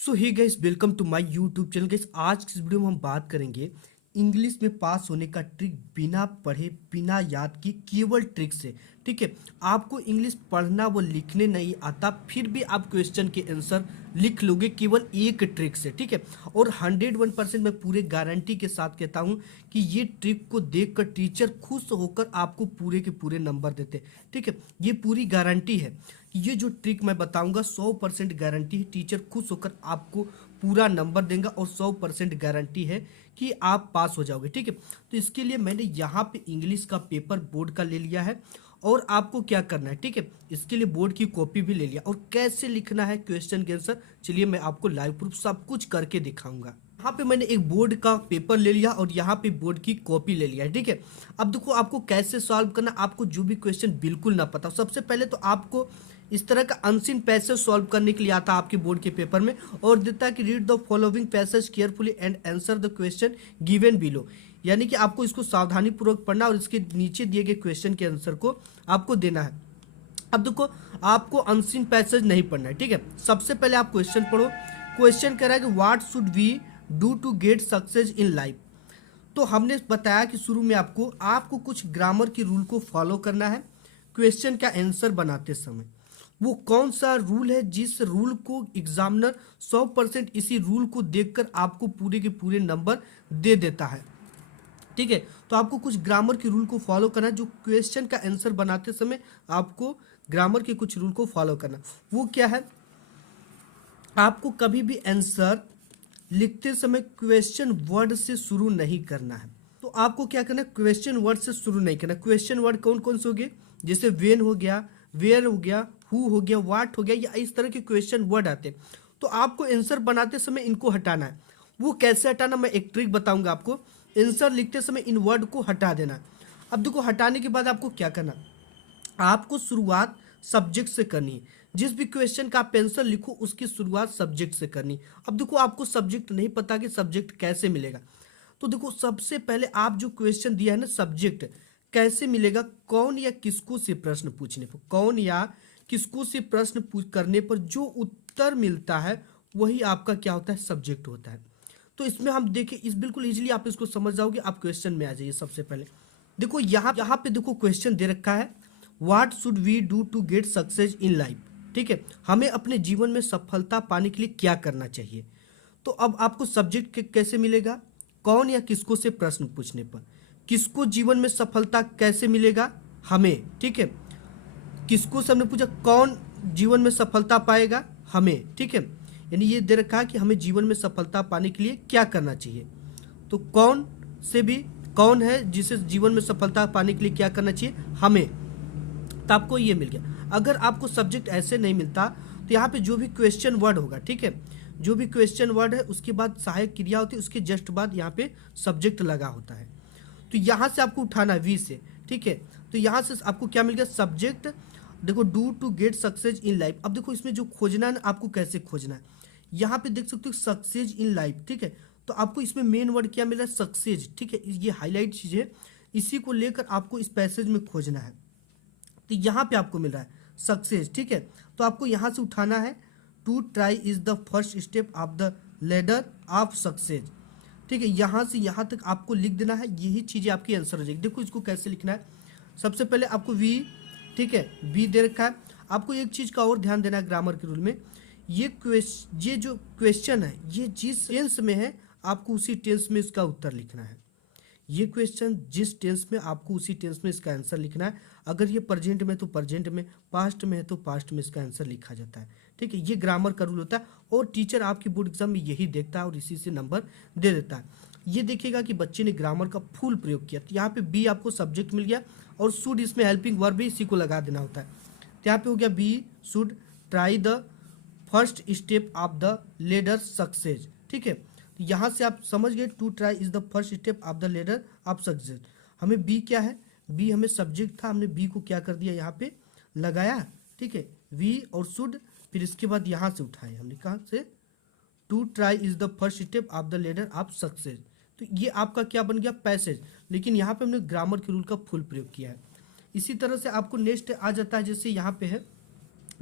So hey guys, welcome to my YouTube channel. Guys, आज की इस वीडियो में हम बात करेंगे इंग्लिश में पास होने का ट्रिक, बिना पढ़े बिना याद किए केवल ट्रिक से। ठीक है, आपको इंग्लिश पढ़ना व लिखने नहीं आता, फिर भी आप क्वेश्चन के आंसर लिख लोगे केवल एक ट्रिक से। ठीक है, और 101% मैं पूरे गारंटी के साथ कहता हूँ कि ये ट्रिक को देखकर टीचर खुश होकर आपको पूरे के पूरे नंबर देते। ठीक है, ये पूरी गारंटी है। ये जो ट्रिक मैं बताऊंगा 100% गारंटी है, टीचर खुश होकर आपको पूरा नंबर देंगे और 100% गारंटी है कि आप पास हो जाओगे। ठीक है, तो इसके लिए मैंने यहाँ पे इंग्लिश का पेपर बोर्ड का ले लिया है और आपको क्या करना है। ठीक है, इसके लिए बोर्ड की कॉपी भी ले लिया और कैसे लिखना है क्वेश्चन के आंसर, चलिए मैं आपको लाइव प्रूफ सब कुछ करके दिखाऊंगा। यहाँ पे मैंने एक बोर्ड का पेपर ले लिया और यहाँ पे बोर्ड की कॉपी ले लिया है। ठीक है, अब देखो आपको कैसे सॉल्व करना। आपको जो भी क्वेश्चन बिल्कुल ना पता हो, सबसे पहले तो आपको इस तरह का अनसीन पैसेज सॉल्व करने के लिए आता है आपके बोर्ड के पेपर में, और देता है कि read the following passage carefully and answer the question given below. यानी कि आपको इसको सावधानी पूर्वक पढ़ना और इसके नीचे दिए गए क्वेश्चन के आंसर को आपको देना है। अब देखो, आपको अनसीन पैसेज नहीं पढ़ना है। ठीक है, सबसे पहले आप क्वेश्चन पढ़ो। क्वेश्चन कह रहा है कि what should we do to get success in life. तो हमने बताया कि शुरू में आपको कुछ ग्रामर की रूल को फॉलो करना है क्वेश्चन का आंसर बनाते समय। वो कौन सा रूल है जिस रूल को एग्जामिनर 100% इसी रूल को देखकर आपको पूरे के पूरे नंबर दे देता है। ठीक है, तो आपको कुछ ग्रामर के रूल को फॉलो करना है। जो क्वेश्चन का आंसर बनाते समय आपको ग्रामर के कुछ रूल को फॉलो करना, वो क्या है। आपको कभी भी आंसर लिखते समय क्वेश्चन वर्ड से शुरू नहीं करना है। तो आपको क्या करना है, क्वेश्चन वर्ड से शुरू नहीं करना। क्वेश्चन वर्ड कौन कौन से हो गए, जैसे वेन हो गया, वेयर हो गया, हु हो गया, व्हाट हो गया, या इस तरह के क्वेश्चन वर्ड आते हैं। तो आपको आंसर बनाते समय इनको हटाना है। वो कैसे हटाना, मैं एक ट्रिक बताऊंगा आपको। आंसर लिखते समय इन वर्ड को हटा देना। अब देखो, हटाने के बाद आपको क्या करना, आपको शुरुआत सब्जेक्ट से करनी है। जिस भी क्वेश्चन का आप आंसर लिखो उसकी शुरुआत सब्जेक्ट से करनी। अब देखो, आपको सब्जेक्ट नहीं पता कि सब्जेक्ट कैसे मिलेगा। तो देखो, सबसे पहले आप जो क्वेश्चन दिया है ना, सब्जेक्ट कैसे मिलेगा, कौन या किसको से प्रश्न पूछने पर, कौन या किसको से प्रश्न करने पर जो उत्तर मिलता है वही आपका क्या होता है, सब्जेक्ट होता है। तो इसमें हम देखें, इस बिल्कुल इजीली आप इसको समझ जाओगे। आप क्वेश्चन में आ जाइए। सबसे पहले देखो, यहाँ पे देखो क्वेश्चन दे रखा है, what should we do to get success in life. ठीक है, हमें अपने जीवन में सफलता पाने के लिए क्या करना चाहिए। तो अब आपको सब्जेक्ट कैसे मिलेगा, कौन या किसको से प्रश्न पूछने पर। किसको जीवन में सफलता कैसे मिलेगा, हमें। ठीक है, किसको से हमने पूछा, कौन जीवन में सफलता पाएगा, हमें। ठीक है, यानी ये दे रखा है कि हमें जीवन में सफलता पाने के लिए क्या करना चाहिए। तो कौन से भी, कौन है जिसे जीवन में सफलता पाने के लिए क्या करना चाहिए, हमें। तो आपको ये मिल गया। अगर आपको सब्जेक्ट ऐसे नहीं मिलता तो यहाँ पे जो भी क्वेश्चन वर्ड होगा, ठीक है, जो भी क्वेश्चन वर्ड है उसके बाद सहायक क्रिया होती है, उसके जस्ट बाद यहाँ पे सब्जेक्ट लगा होता है। तो यहाँ से आपको उठाना है वी से। ठीक है, तो यहाँ से आपको क्या मिल गया, सब्जेक्ट। देखो, do to get success in life. अब देखो, इसमें जो खोजना है ना, आपको कैसे खोजना है, यहाँ पे देख सकते हो सक्सेस इन लाइफ। ठीक है, तो आपको इसमें मेन वर्ड क्या मिल रहा है, सक्सेस। ठीक है, ये हाईलाइट चीज है, इसी को लेकर आपको इस पैसेज में खोजना है। तो यहाँ पे आपको मिल रहा है सक्सेस। ठीक है, तो आपको यहाँ से उठाना है, to try is the first step of the ladder of success. ठीक है, यहाँ से यहाँ तक आपको लिख देना है, यही चीज़ें आपकी आंसर हो जाएगी। देखो, इसको कैसे लिखना है, सबसे पहले आपको वी, ठीक है, वी दे रखा है। आपको एक चीज़ का और ध्यान देना है ग्रामर के रूल में, ये जो क्वेश्चन है ये जिस टेंस में है आपको उसी टेंस में इसका उत्तर लिखना है। ये क्वेश्चन जिस टेंस में, आपको उसी टेंस में इसका आंसर लिखना है। अगर ये प्रेजेंट में तो प्रेजेंट में, पास्ट में है तो पास्ट में इसका आंसर लिखा जाता है। ठीक है, ये ग्रामर का रूल होता है और टीचर आपकी बोर्ड एग्जाम में यही देखता है और इसी से नंबर दे देता है। ये देखिएगा कि बच्चे ने ग्रामर का फुल प्रयोग किया। तो यहाँ पे बी आपको सब्जेक्ट मिल गया और शुड इसमें हेल्पिंग वर्ब भी इसी को लगा देना होता है। तो यहाँ पे हो गया, B should try the first step of the ladder success. ठीक है, यहाँ से आप समझ गए, to try is the first step of the ladder of success. हमें बी क्या है, बी हमें सब्जेक्ट था, हमने बी को क्या कर दिया, यहाँ पे लगाया। ठीक है, वी और शुड, फिर इसके बाद यहाँ से उठाए हमने, कहाँ से, to try is the first step of the ladder of success. तो ये आपका क्या बन गया, पैसेज। लेकिन यहाँ पे हमने ग्रामर के रूल का फुल प्रयोग किया है। इसी तरह से आपको नेक्स्ट आ जाता है, जैसे यहाँ पे है,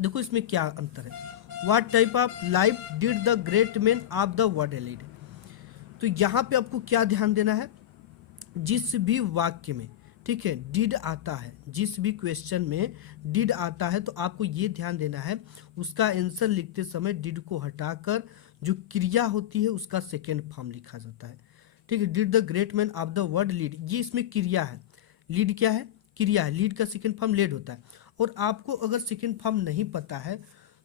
देखो इसमें क्या अंतर है, what type of life did the great man of the world lead. तो यहाँ पे आपको क्या ध्यान देना है, जिस भी वाक्य में, ठीक है, डिड आता है, जिस भी क्वेश्चन में डिड आता है तो आपको ये ध्यान देना है उसका आंसर लिखते समय डिड को हटाकर जो क्रिया होती है उसका सेकेंड फॉर्म लिखा जाता है। ठीक है, did the great man of the world lead, ये इसमें क्रिया है। लीड क्या है, क्रिया है। लीड का सेकेंड फॉर्म लेड होता है। और आपको अगर सेकेंड फॉर्म नहीं पता है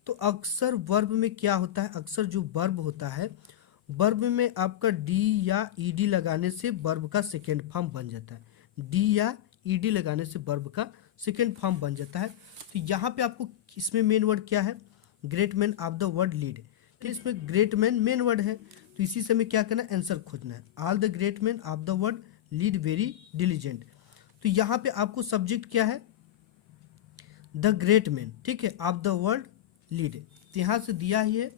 तो अक्सर वर्ब में क्या होता है, अक्सर जो वर्ब होता है, वर्ब में आपका डी या ईडी लगाने से वर्ब का सेकेंड फॉर्म बन जाता है। डी या ईडी लगाने से वर्ब का सेकेंड फॉर्म बन जाता है। तो यहाँ पे आपको इसमें मेन वर्ड क्या है, great man of the world lead. तो इसमें ग्रेट मैन मेन वर्ड है, तो इसी से हमें क्या करना है, आंसर खोजना है। All the great man of the world lead very diligent. तो यहाँ पे आपको सब्जेक्ट क्या है, द ग्रेट मैन, ठीक है, ऑफ द वर्ल्ड लीड। तो यहाँ से दिया ही है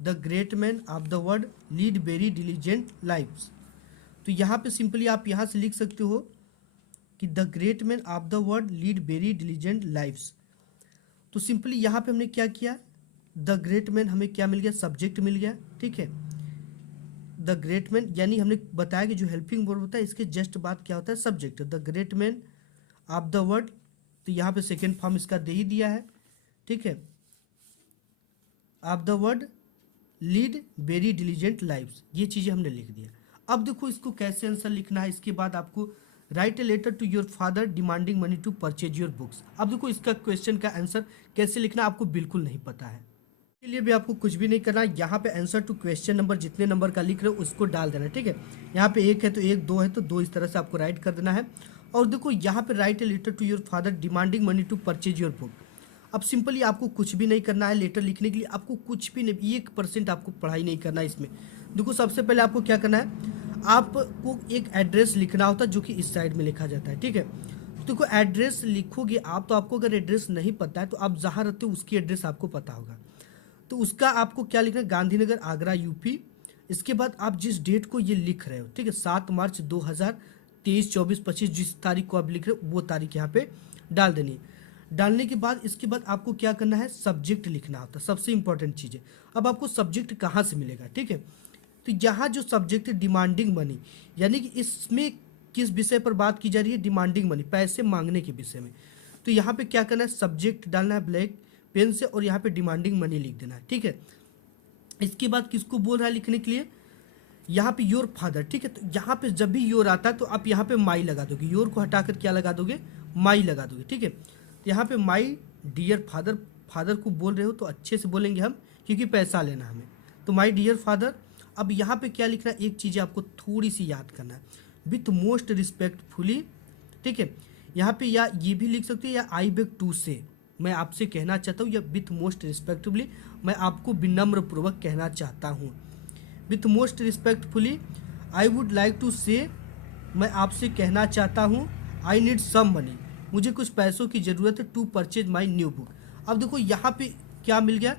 the great man of the world lead very diligent lifes. तो यहाँ पे सिंपली आप यहाँ से लिख सकते हो कि the great man of the world lead very diligent lifes. तो सिंपली यहाँ पे हमने क्या किया, द ग्रेट मैन हमें क्या मिल गया, सब्जेक्ट मिल गया। ठीक है, द ग्रेट मैन यानी हमने बताया कि जो हेल्पिंग वर्ब होता है इसके जस्ट बाद क्या होता है, subject. The great man of the world, तो यहाँ पे सेकेंड फॉर्म इसका दे ही दिया है। ठीक है, of the world lead very diligent lifes, ये चीज़ें हमने लिख दिया। अब देखो इसको कैसे आंसर लिखना है। इसके बाद आपको write a letter to your father demanding money to purchase your books. अब देखो इसका क्वेश्चन का आंसर कैसे लिखना आपको बिल्कुल नहीं पता है, इसके लिए भी आपको कुछ भी नहीं करना। यहाँ पे आंसर टू क्वेश्चन नंबर जितने नंबर का लिख रहे हो उसको डाल देना। ठीक है, यहाँ पे एक है तो एक, दो है तो दो, इस तरह से आपको राइट कर देना है। और देखो यहाँ पे write a letter to your father demanding money to purchase your book. अब सिंपली आपको कुछ भी नहीं करना है लेटर लिखने के लिए, आपको कुछ भी नहीं, 1% आपको पढ़ाई नहीं करना है इसमें। देखो सबसे पहले आपको क्या करना है, आपको एक एड्रेस लिखना होता है जो कि इस साइड में लिखा जाता है। ठीक है, तो देखो एड्रेस लिखोगे आप, तो आपको अगर एड्रेस नहीं पता है तो आप जहाँ रहते हो उसकी एड्रेस आपको पता होगा। तो उसका आपको क्या लिखना है, गांधीनगर आगरा यूपी। इसके बाद आप जिस डेट को ये लिख रहे हो, ठीक है, 7 मार्च 2023, 24, 25 जिस तारीख को आप लिख रहे हो वो तारीख यहाँ पे डाल देनी है। डालने के बाद इसके बाद आपको क्या करना है, सब्जेक्ट लिखना होता है, सबसे इंपॉर्टेंट चीज़ है। अब आपको सब्जेक्ट कहाँ से मिलेगा, ठीक है, तो यहाँ जो सब्जेक्ट है डिमांडिंग मनी, यानी कि इसमें किस विषय पर बात की जा रही है, डिमांडिंग मनी, पैसे मांगने के विषय में। तो यहाँ पे क्या करना है, सब्जेक्ट डालना है ब्लैक पेन से और यहाँ पे डिमांडिंग मनी लिख देना है। ठीक है, इसके बाद किसको बोल रहा है लिखने के लिए, यहाँ पे योर फादर। ठीक है, तो यहाँ पे जब भी योर आता है तो आप यहाँ पे माई लगा दोगे, योर को हटाकर क्या लगा दोगे, माई लगा दोगे। ठीक है, तो यहाँ पे माई डियर फादर, फादर को बोल रहे हो तो अच्छे से बोलेंगे हम क्योंकि पैसा लेना हमें, तो माई डियर फादर। अब यहाँ पे क्या लिखना है, एक चीज़ आपको थोड़ी सी याद करना है, विथ मोस्ट रिस्पेक्टफुली। ठीक है, यहाँ पे या ये भी लिख सकते हो या आई बेग टू से, मैं आपसे कहना चाहता हूँ, या विथ मोस्ट रिस्पेक्टफुली, मैं आपको विनम्र पूर्वक कहना चाहता हूँ। With most respectfully I would like to say, मैं आपसे कहना चाहता हूँ, आई नीड सम मनी, मुझे कुछ पैसों की ज़रूरत है, to purchase my new book. अब देखो यहाँ पे क्या मिल गया,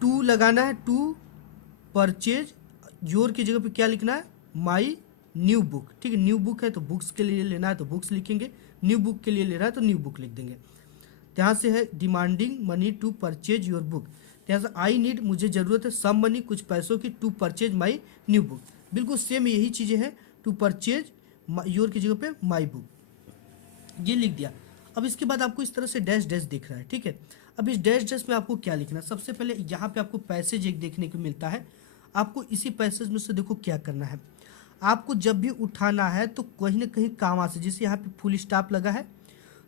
टू लगाना है, टू परचेज, योर की जगह पे क्या लिखना है, माई न्यू बुक। ठीक है, न्यू बुक है तो बुक्स के लिए लेना है तो बुक्स लिखेंगे, न्यू बुक के लिए लेना है तो न्यू बुक लिख देंगे। यहाँ से है demanding money to purchase your book, यहाँ से आई नीड, मुझे ज़रूरत है, सम मनी, कुछ पैसों की, to purchase my new book. बिल्कुल सेम यही चीज़ें हैं, टू परचेज योर की जगह पे माई बुक, ये लिख दिया। अब इसके बाद आपको इस तरह से डैश डैश दिख रहा है। ठीक है, अब इस डैश डैश में आपको क्या लिखना है, सबसे पहले यहाँ पे आपको पैसेज एक देखने को मिलता है। आपको इसी पैसेज में से देखो क्या करना है, आपको जब भी उठाना है तो कहीं ना कहीं कामा से, जैसे यहाँ पे फुल स्टॉप लगा है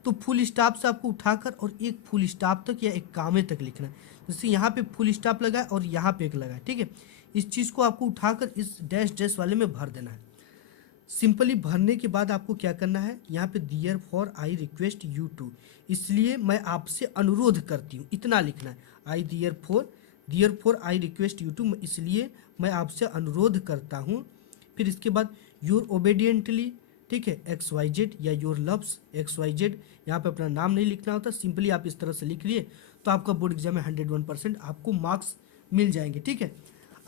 तो फुल स्टॉप से आपको उठाकर और एक फुल स्टॉप तक या एक कामे तक लिखना है। जैसे यहाँ पे फुल स्टॉप लगा है और यहाँ पे एक लगा है। ठीक है, इस चीज़ को आपको उठाकर इस डैश डैश वाले में भर देना है। सिंपली भरने के बाद आपको क्या करना है, यहाँ पे therefore I request you to, इसलिए मैं आपसे अनुरोध करती हूँ, इतना लिखना है। I therefore I request you to, इसलिए मैं आपसे अनुरोध करता हूँ। फिर इसके बाद योर ओबेडियंटली, ठीक है, एक्स वाई जेड, या your loves X Y Z, यहाँ पे अपना नाम नहीं लिखना होता, सिंपली आप इस तरह से लिख लिए तो आपका बोर्ड एग्जाम में 101% आपको मार्क्स मिल जाएंगे। ठीक है,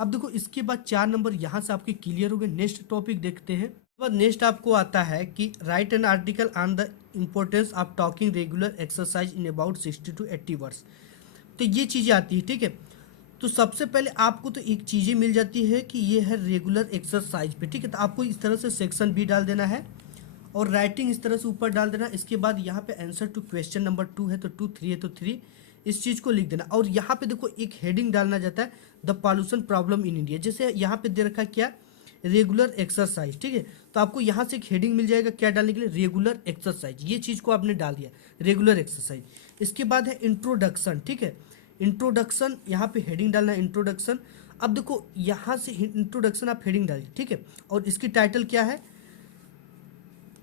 अब देखो इसके बाद 4 नंबर यहाँ से आपके क्लियर हो गए। नेक्स्ट टॉपिक देखते हैं। नेक्स्ट आपको आता है कि right an article on the importance of talking regular exercise in about 60 to 80 words. तो ये चीज़ें आती है। ठीक है, तो सबसे पहले आपको तो एक चीज़ें मिल जाती है कि ये है रेगुलर एक्सरसाइज पे, ठीक है। तो आपको इस तरह से सेक्शन बी डाल देना है और राइटिंग इस तरह से ऊपर डाल देना। इसके बाद यहाँ पे आंसर टू क्वेश्चन नंबर 2 है तो 2, 3 है तो 3, इस चीज़ को लिख देना। और यहाँ पे देखो एक हेडिंग डालना जाता है, the pollution problem in India. जैसे यहाँ पे दे रखा है क्या, रेगुलर एक्सरसाइज, ठीक है। तो आपको यहाँ से एक हेडिंग मिल जाएगा क्या डालने के लिए, रेगुलर एक्सरसाइज। ये चीज़ को आपने डाल दिया, रेगुलर एक्सरसाइज। इसके बाद है इंट्रोडक्शन, ठीक है। इंट्रोडक्शन यहाँ पे हेडिंग डालना है, इंट्रोडक्शन। अब देखो यहाँ से इंट्रोडक्शन आप हेडिंग डालिए, ठीक है। और इसकी टाइटल क्या है,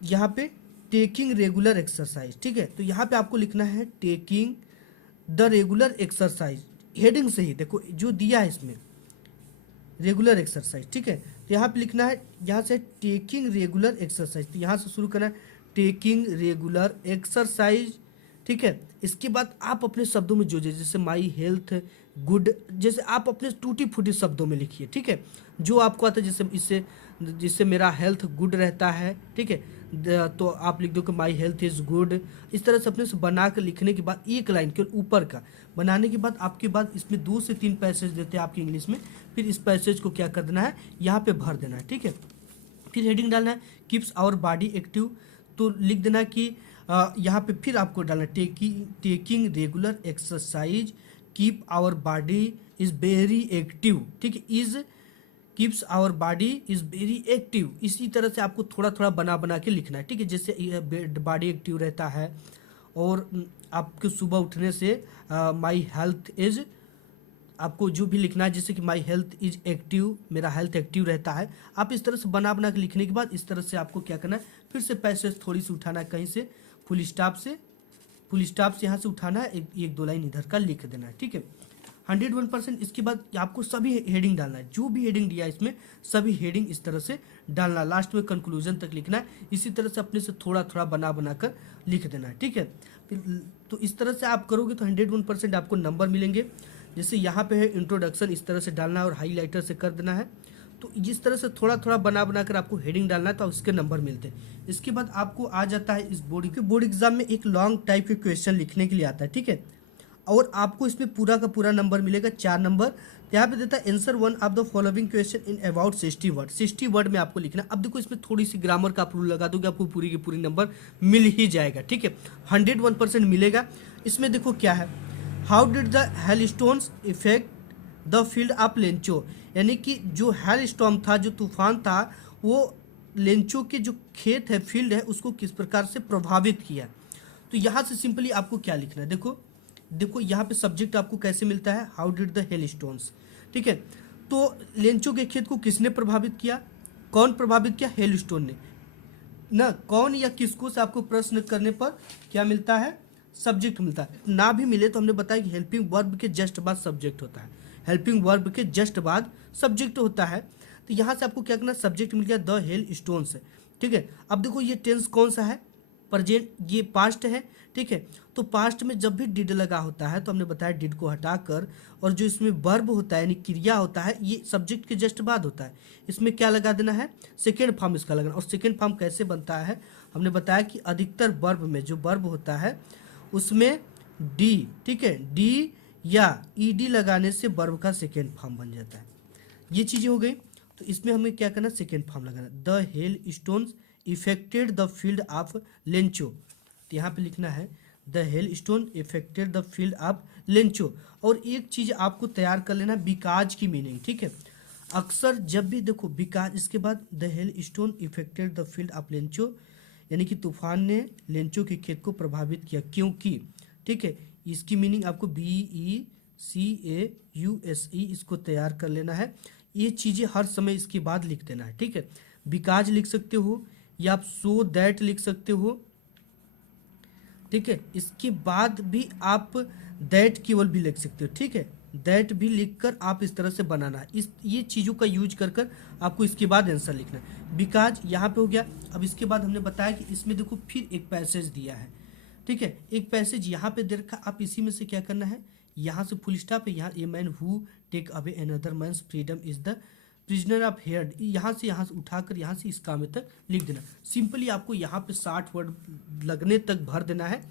यहाँ पे टेकिंग रेगुलर एक्सरसाइज, ठीक है। तो यहाँ पे आपको लिखना है taking the regular exercise, heading से ही देखो जो दिया है इसमें रेगुलर एक्सरसाइज, ठीक है। तो यहाँ पे लिखना है, यहाँ से टेकिंग रेगुलर एक्सरसाइज, तो यहाँ से शुरू करना है टेकिंग रेगुलर एक्सरसाइज, ठीक है। इसके बाद आप अपने शब्दों में जो जैसे माई हेल्थ गुड, जैसे आप अपने टूटी फूटी शब्दों में लिखिए, ठीक है। जो आपको आता है, जैसे इससे जिससे मेरा हेल्थ गुड रहता है, ठीक है। तो आप लिख दो कि माई हेल्थ इज़ गुड। इस तरह से अपने से बना कर लिखने के बाद एक लाइन के ऊपर का बनाने के बाद आपके बाद इसमें 2 से 3 पैसेज देते हैं आपकी इंग्लिश में। फिर इस पैसेज को क्या कर देना है, यहाँ पे भर देना है, ठीक है। फिर हेडिंग डालना है कीप्स आवर बॉडी एक्टिव, तो लिख देना कि यहाँ पे फिर आपको डालना है taking regular exercise keep our body is very active, ठीक है। Is keeps our body is very active. इसी तरह से आपको थोड़ा थोड़ा बना बना के लिखना है, ठीक है। जैसे बॉडी एक्टिव रहता है और आपके सुबह उठने से माई हेल्थ इज, आपको जो भी लिखना है जैसे कि माई हेल्थ इज एक्टिव, मेरा हेल्थ एक्टिव रहता है। आप इस तरह से बना बना के लिखने के बाद इस तरह से आपको क्या करना है, फिर से पैसेज थोड़ी सी उठाना है कहीं से, फुल स्टॉप से यहाँ से उठाना है, एक 2 लाइन इधर का लिख देना है, ठीक है। 101%। इसके बाद आपको सभी हेडिंग डालना है, जो भी हेडिंग दिया है इसमें सभी हेडिंग इस तरह से डालना, लास्ट में कंक्लूजन तक लिखना है। इसी तरह से अपने से थोड़ा थोड़ा बना बना कर लिख देना है, ठीक है। फिर तो इस तरह से आप करोगे तो 101% आपको नंबर मिलेंगे। जैसे यहाँ पे है इंट्रोडक्शन, इस तरह से डालना है और हाईलाइटर से कर देना है। तो जिस तरह से थोड़ा थोड़ा बना बना कर आपको हेडिंग डालना है तो उसके नंबर मिलते हैं। इसके बाद आपको आ जाता है इस बोर्ड एग्जाम में एक लॉन्ग टाइप के क्वेश्चन लिखने के लिए आता है, ठीक है। और आपको इसमें पूरा का पूरा नंबर मिलेगा, 4 नंबर। यहाँ पे देता है answer 1 of the following question in about 60 word. 60 word में आपको लिखना। अब देखो इसमें थोड़ी सी ग्रामर का आप रूल लगा दोगे, आपको पूरी की पूरी नंबर मिल ही जाएगा, ठीक है। 101% मिलेगा। इसमें देखो क्या है, how did the hailstones affect the field of Lencho, यानी कि जो हेल स्टॉर्म था, जो तूफान था, वो लेंचो के जो खेत है, फील्ड है, उसको किस प्रकार से प्रभावित किया। तो यहाँ से सिंपली आपको क्या लिखना है, देखो यहाँ पे सब्जेक्ट आपको कैसे मिलता है, how did the hail stones, ठीक है। तो लेंचो के खेत को किसने प्रभावित किया, कौन प्रभावित किया, हेल स्टोन ने ना, कौन या किसको से आपको प्रश्न करने पर क्या मिलता है, सब्जेक्ट मिलता है। ना भी मिले तो हमने बताया कि हेल्पिंग वर्ब के जस्ट बाद सब्जेक्ट होता है, हेल्पिंग वर्ब के जस्ट बाद सब्जेक्ट होता है। तो यहाँ से आपको क्या करना, सब्जेक्ट मिल गया द हेल स्टोन्स, ठीक है। अब देखो ये टेंस कौन सा है, प्रेजेंट, ये पास्ट है, ठीक है। तो पास्ट में जब भी डिड लगा होता है तो हमने बताया डिड को हटाकर, और जो इसमें वर्ब होता है यानी क्रिया होता है, ये सब्जेक्ट के जस्ट बाद होता है। इसमें क्या लगा देना है, सेकेंड फॉर्म इसका लगाना। और सेकेंड फॉर्म कैसे बनता है, हमने बताया कि अधिकतर वर्ब में जो वर्ब होता है उसमें डी, ठीक है, डी या ईडी लगाने से वर्ब का सेकेंड फॉर्म बन जाता है। ये चीज़ें हो गई। तो इसमें हमें क्या करना, सेकेंड फॉर्म लगाना, the hail stones affected the field of Lencho. तो यहाँ पे लिखना है the hell stone affected the field of Lencho. और एक चीज़ आपको तैयार कर लेना, बिकाज की मीनिंग, ठीक है। अक्सर जब भी देखो बिकाज, इसके बाद the hell stone affected the field of Lencho, यानी कि तूफान ने लेंचो के खेत को प्रभावित किया क्योंकि, ठीक है। इसकी मीनिंग आपको BECAUSE इसको तैयार कर लेना है। ये चीज़ें हर समय इसके बाद लिख देना है, ठीक है। बिकाज लिख सकते हो या आप सो दैट लिख सकते हो, ठीक है। इसके बाद भी आप दैट केवल भी लिख सकते हो, ठीक है। दैट भी लिखकर आप इस तरह से बनाना है, ये चीज़ों का यूज कर आपको इसके बाद आंसर लिखना है। बिकाज यहाँ पे हो गया। अब इसके बाद हमने बताया कि इसमें देखो फिर एक पैसेज दिया है, ठीक है। एक पैसेज यहाँ पे दे रखा, आप इसी में से क्या करना है, यहाँ से फुल स्टॉप है, यहाँ a man who take away another man's freedom is the prisoner of hair, यहाँ से उठाकर यहाँ से इस काम तक लिख देना। सिंपली आपको यहाँ पे 60 वर्ड लगने तक भर देना है,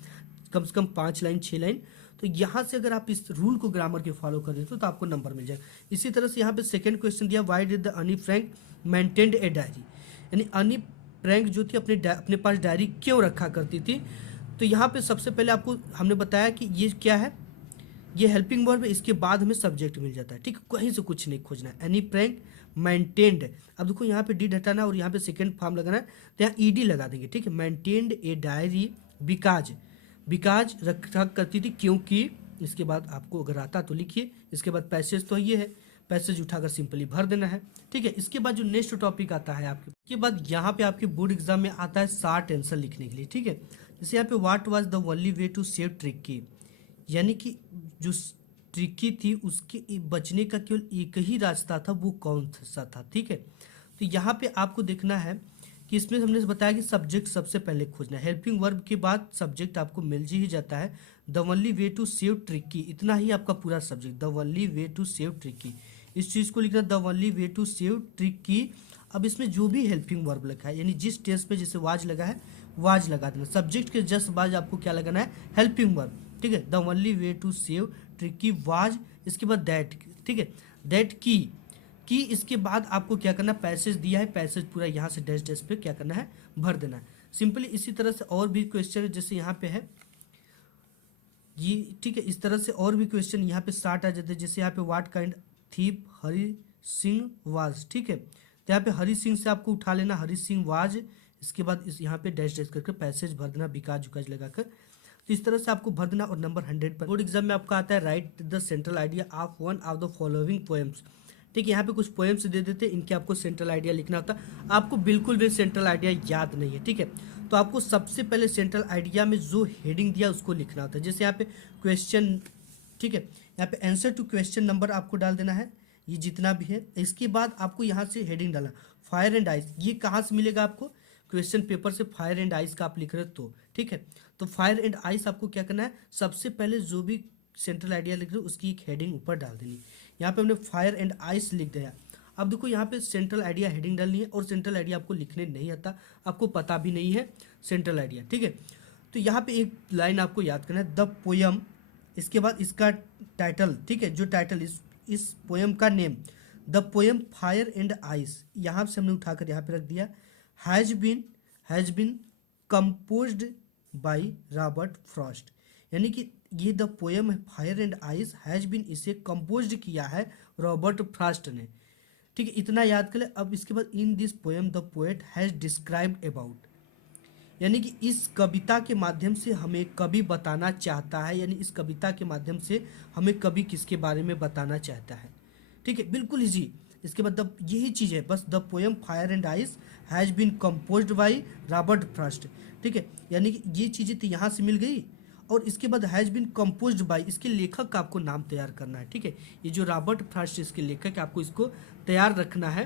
कम से कम 5 लाइन 6 लाइन। तो यहाँ से अगर आप इस रूल को ग्रामर के फॉलो कर देते हो तो आपको नंबर मिल जाएगा। इसी तरह से यहाँ पे सेकंड क्वेश्चन दिया, व्हाई डिड द अनी फ्रैंक मेंटेन्ड ए डायरी, यानी अनी फ्रैंक जो थी अपने पास डायरी क्यों रखा करती थी। तो यहाँ पे सबसे पहले आपको हमने बताया कि ये क्या है, ये हेल्पिंग वर्ब है, इसके बाद हमें सब्जेक्ट मिल जाता है, ठीक है, कहीं से कुछ नहीं खोजना है। एनी फ्रैंक मेंटेन्ड, अब देखो यहाँ पे डिड हटाना और यहाँ पे सेकंड फॉर्म लगाना है, तो यहाँ ईडी लगा देंगे, ठीक है। Maintained a diary because, because रखा करती थी क्योंकि, इसके बाद आपको अगर आता तो लिखिए, इसके बाद पैसेज तो ये है, पैसेज उठाकर सिंपली भर देना है, ठीक है। इसके बाद जो नेक्स्ट टॉपिक आता है आपके, इसके बाद यहाँ पे आपके बोर्ड एग्जाम में आता है शॉर्ट आंसर लिखने के लिए, ठीक है। जैसे यहाँ पे what was the only way to save tricky, यानी कि जो ट्रिकी थी उसके बचने का केवल एक ही रास्ता था, वो कौन सा था, ठीक है। तो यहाँ पे आपको देखना है कि इसमें हमने बताया कि सब्जेक्ट सबसे पहले खोजना है, हेल्पिंग वर्ब के बाद सब्जेक्ट आपको मिल ही जाता है। The only way to save tricky, इतना ही आपका पूरा subject, the only way to save tricky, इस चीज़ को लिखना, the only way to save tricky. अब इसमें जो भी हेल्पिंग वर्ब लिखा है, यानी जिस टेस्ट पे जैसे वाज लगा है वाज लगा देना, सब्जेक्ट के जस्ट बाद आपको क्या लगाना है, हेल्पिंग वर्ब, ठीक है। The only way to save tricky was, इसके बाद दैट, ठीक है, दैट की इसके बाद आपको क्या करना, पैसेज दिया है, पैसेज पूरा यहाँ से डैश डैश पे क्या करना है, भर देना है सिंपली। इसी तरह से और भी क्वेश्चन है, जैसे यहाँ पे है ये, ठीक है, इस तरह से और भी क्वेश्चन यहाँ पे स्टार्ट आ जाते हैं। जैसे यहाँ पे what kind thief Hari Singh was, ठीक है, तो यहाँ पे हरि सिंह से आपको उठा लेना, हरि सिंह वाज, इसके बाद इस यहाँ पे डैश डैश करके पैसेज भर देना, बिकाज उकाज लगाकर। तो इस तरह से आपको भर देना और नंबर 100 पर। बोर्ड एग्जाम में आपका आता है right the central idea of one of the following poems, ठीक है। यहाँ पे कुछ पोएम्स दे देते हैं, इनके आपको सेंट्रल आइडिया लिखना होता है। आपको बिल्कुल भी सेंट्रल आइडिया याद नहीं है, ठीक है, तो आपको सबसे पहले सेंट्रल आइडिया में जो हेडिंग दिया उसको लिखना होता है। जैसे यहाँ पे क्वेश्चन, ठीक है, यहाँ पे आंसर टू क्वेश्चन नंबर आपको डाल देना है, ये जितना भी है। इसके बाद आपको यहाँ से हेडिंग डालना, फायर एंड आइस, ये कहाँ से मिलेगा आपको, क्वेश्चन पेपर से फायर एंड आइस का आप लिख रहे हो तो, ठीक है। तो फायर एंड आइस आपको क्या करना है, सबसे पहले जो भी सेंट्रल आइडिया लिख रहे हो उसकी एक हेडिंग ऊपर डाल देनी। यहाँ पे हमने फायर एंड आइस लिख दिया। अब देखो यहाँ पे सेंट्रल आइडिया हेडिंग डालनी है, और सेंट्रल आइडिया आपको लिखने नहीं आता, आपको पता भी नहीं है सेंट्रल आइडिया, ठीक है। तो यहाँ पे एक लाइन आपको याद करना है, द पोयम, इसके बाद इसका टाइटल, ठीक है, जो टाइटल इस पोयम का name, the poem fire and ice, यहाँ से हमने उठाकर यहाँ पे रख दिया, has been composed by Robert Frost, यानी कि ये the poem fire and ice has been, इसे कंपोज्ड किया है रॉबर्ट फ्रॉस्ट ने, ठीक है, इतना याद कर ले। अब इसके बाद in this poem the poet has described about, यानी कि इस कविता के माध्यम से हमें कवि बताना चाहता है, यानी इस कविता के माध्यम से हमें कवि किसके बारे में बताना चाहता है, ठीक है, बिल्कुल इजी। इसके बाद यही चीज़ है बस, the poem fire and ice has been composed by Robert Frost, ठीक है, यानी कि ये चीज़ें तो यहाँ से मिल गई, और इसके बाद हैज बीन कंपोज्ड बाय, इसके लेखक का आपको नाम तैयार करना है, ठीक है, ये जो रॉबर्ट फ्रॉस्ट इसके लेखक है, आपको इसको तैयार रखना है।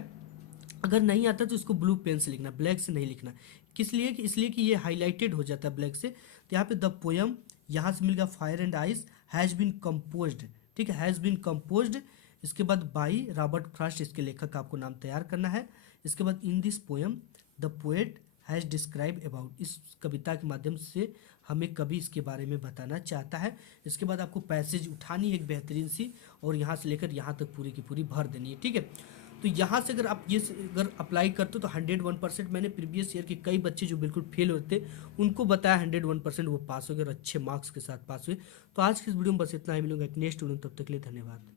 अगर नहीं आता तो इसको ब्लू पेन से लिखना, ब्लैक से नहीं लिखना, किस लिए कि इसलिए कि ये हाईलाइटेड हो जाता है ब्लैक से। तो यहाँ पे द पोयम, यहाँ से मिलेगा fire and ice has been composed, ठीक है, हैज बीन कंपोज्ड, इसके बाद बाई रॉबर्ट फ्रॉस्ट, इसके लेखक का आपको नाम तैयार करना है। इसके बाद in this poem the poet has describe about, इस कविता के माध्यम से हमें कभी इसके बारे में बताना चाहता है। इसके बाद आपको पैसेज उठानी है एक बेहतरीन सी, और यहाँ से लेकर यहाँ तक पूरी की पूरी भर देनी है, ठीक है। तो यहाँ से अगर आप ये अगर अप्लाई करते हो तो 101%, मैंने प्रीवियस ईयर के कई बच्चे जो बिल्कुल फेल होते उनको बताया 101% वो पास हो गए और अच्छे मार्क्स के साथ पास हुए। तो आज की इस वीडियो में बस इतना ही, मिलूंगा एक नेक्स्ट वीडियो, तब तक के लिए धन्यवाद।